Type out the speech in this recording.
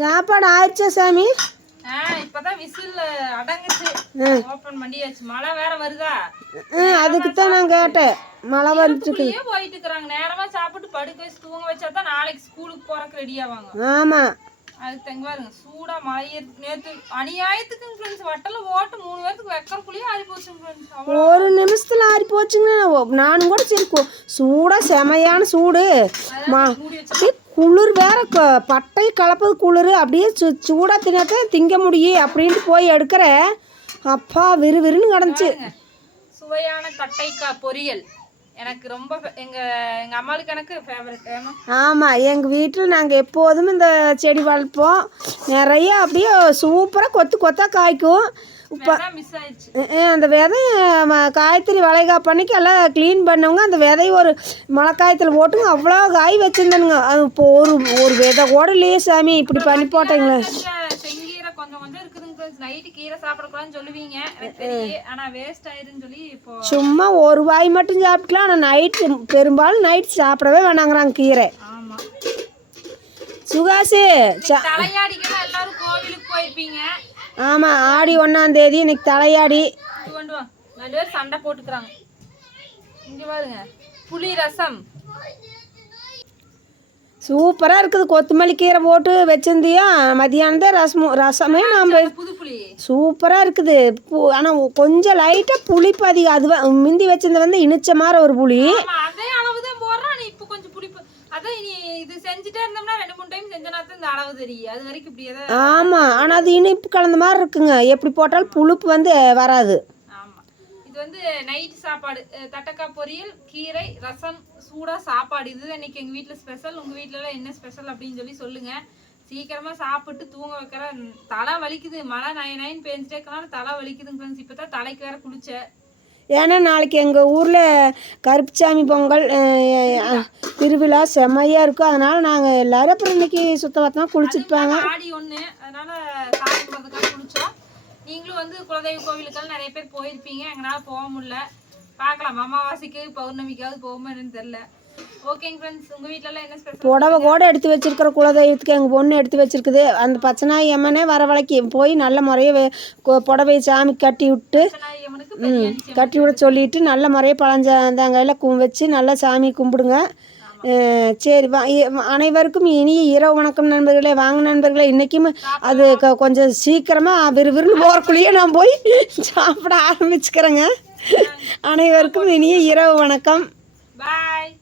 சாப்பாடு ஆயிடுச்சா சாமி? ஆ இப்பதான் விசில் அடங்குச்சு. ஓபன் பண்ணியாச்சு. மழை வேற வருதா? அதுக்கு தான் நான் கேட்டேன். மழை வந்துட்டு போயிட்டு இருக்கிறாங்க நேரமா சாப்பிட்டு படுக்க வச்சு தூங்க வச்சா தான் நாளைக்கு ஸ்கூலுக்கு போறக்கு ரெடி ஆவாங்க. ஆமாம் அதுக்கு தங்க பாருங்க சூடா மழைய நேத்து அநியாயத்துக்கு ஃப்ரெண்ட்ஸ் வட்டல ஓட்டு மூணு பேருக்கு வைக்கிறக்குள்ளேயே ஆறி போச்சு ஃப்ரெண்ட்ஸ் அவ்வளோ ஒரு நிமிஷத்தில் ஆறி போச்சுங்க. நானும் கூட சரி சூடா செமையான சூடு. குளிர் வேற க- பட்டை கலப்பது குளிர். அப்படியே சு சூடாக தின்னாத்தான் திங்க முடியும் அப்படின்ட்டு போய் எடுக்கிற. அப்பா விறு விறுன்னு கிடந்துச்சு. சுவையான தட்டைக்காய் பொரியல். எனக்கு ரொம்ப fa- எங்க எங்க அம்மாளுக்கு எனக்கு ஃபேவரட் ஆமாம் எங்கள் வீட்டில் நாங்கள் எப்போதும் இந்த செடி வளர்ப்போம். நிறைய அப்படியே சூப்பராக கொத்து கொத்தா காய்க்கும். இப்போ அந்த விதைய காய்கறி வளைகாப்பு அன்னைக்கு எல்லாம் க்ளீன் பண்ணவங்க அந்த விதைய ஒரு மழைக்காயத்தில் போட்டுங்க. அவ்வளோ காய் வச்சுருந்தனுங்க. அது இப்போ ஒரு ஒரு விதை கூட இல்லையே சாமி. இப்படி பண்ணி போட்டீங்களே. சும்மா ஒரு வாய் மட்டும் சாப்பிட்டுக்கலாம். ஆனால் நைட்டு பெரும்பாலும் நைட் சாப்பிடவே வேணாங்கிறாங்க கீரை. சுகாசு தலையாடிக்கெல்லாம் எல்லாரும் கோவிலுக்கு போயிருப்பீங்க. ஆமாம் ஆடி ஒன்றாந்தேதி இன்னைக்கு தலையாடி. ரெண்டு பேரும் சண்டை போட்டுக்கிறாங்க. இங்க பாருங்க. புளி ரசம். சூப்பராக இருக்குது. கொத்தமல்லி கீரை போட்டு வச்சிருந்தியா? மதியானதே ரசமும் ரசமே நாம் சூப்பராக இருக்குது. ஆனால் கொஞ்சம் லைட்டாக புளிப்பு அதிகம். அது முந்தி வச்சிருந்த வந்து இனிச்ச மாதிரி ஒரு புளி. இது செஞ்சுட்டே இருந்தோம்னா ரெண்டு மூணு டைம் செஞ்சனா தான் இந்த அளவு தெரியும் அது வரைக்கும் இப்படியே தான் ஆமாம் ஆனால் அது இனிப்பு கலந்த மாதிரி இருக்குங்க. எப்படி போட்டாலும் புளிப்பு வந்து வராது. ஆமா. இது வந்து நைட் சாப்பாடு தட்டக்காய் பொரியல் கீரை ரசம் சூடா சாப்பாடு. இது இன்னைக்கு எங்க வீட்ல ஸ்பெஷல் உங்க வீட்ல எல்லாம் என்ன ஸ்பெஷல் அப்படின்னு சொல்லி சொல்லுங்க. சீக்கிரமா சாப்பிட்டு தூங்க வைக்கிற தலை வலிக்குது. மழை நய நயன் பேஞ்சிட்டே இருக்கனால தலை வலிக்குதுங்க ஃப்ரெண்ட்ஸ் இப்பதான் தலைக்கு வேற குளிச்சேன். ஏன்னா நாளைக்கு எங்கள் ஊரில் கருப்புச்சாமி பொங்கல் திருவிழா செம்மையாக இருக்கும். அதனால் நாங்கள் எல்லோரும் அப்புறம் இன்னைக்கு சுத்தபத்தமாக குளிச்சுருப்பாங்க ஆடி ஒண்ணு. அதனால குளிச்சோம். நீங்களும் வந்து குலதெய்வ கோவிலுக்கெல்லாம் நிறைய பேர் போயிருப்பீங்க. எங்களால போக முடியல. பார்க்கலாம். அமாவாசைக்கு பௌர்ணமிக்காவது போகுமா என்னன்னு தெரியல. ஓகேங்க ஃப்ரெண்ட்ஸ் உங்க வீட்ல எல்லாம் என்ன ஸ்பெஷல் புடவை கூட எடுத்து வச்சிருக்கிற குலதெய்வத்துக்கு எங்கள் பொண்ணு எடுத்து வச்சிருக்குது. அந்த பச்சனாய் அம்மனே வர வரைக்கு போய் நல்ல முறையை புடவை சாமி கட்டி விட்டு கட்டி விட சொல்லிட்டு நல்ல முறையை பழஞ்சாந்தாங்கையில் கு வச்சு நல்லா சாமி கும்பிடுங்க. சரி வா அனைவருக்கும் இனிய இரவு வணக்கம் நண்பர்களே வாங்க நண்பர்களே. இன்றைக்கும் அது கொஞ்சம் சீக்கிரமாக விறுவிறுன்னு போகிறக்குள்ளேயே நான் போய் சாப்பிட ஆரம்பிச்சுக்கிறேங்க. அனைவருக்கும் இனிய இரவு வணக்கம். பாய்.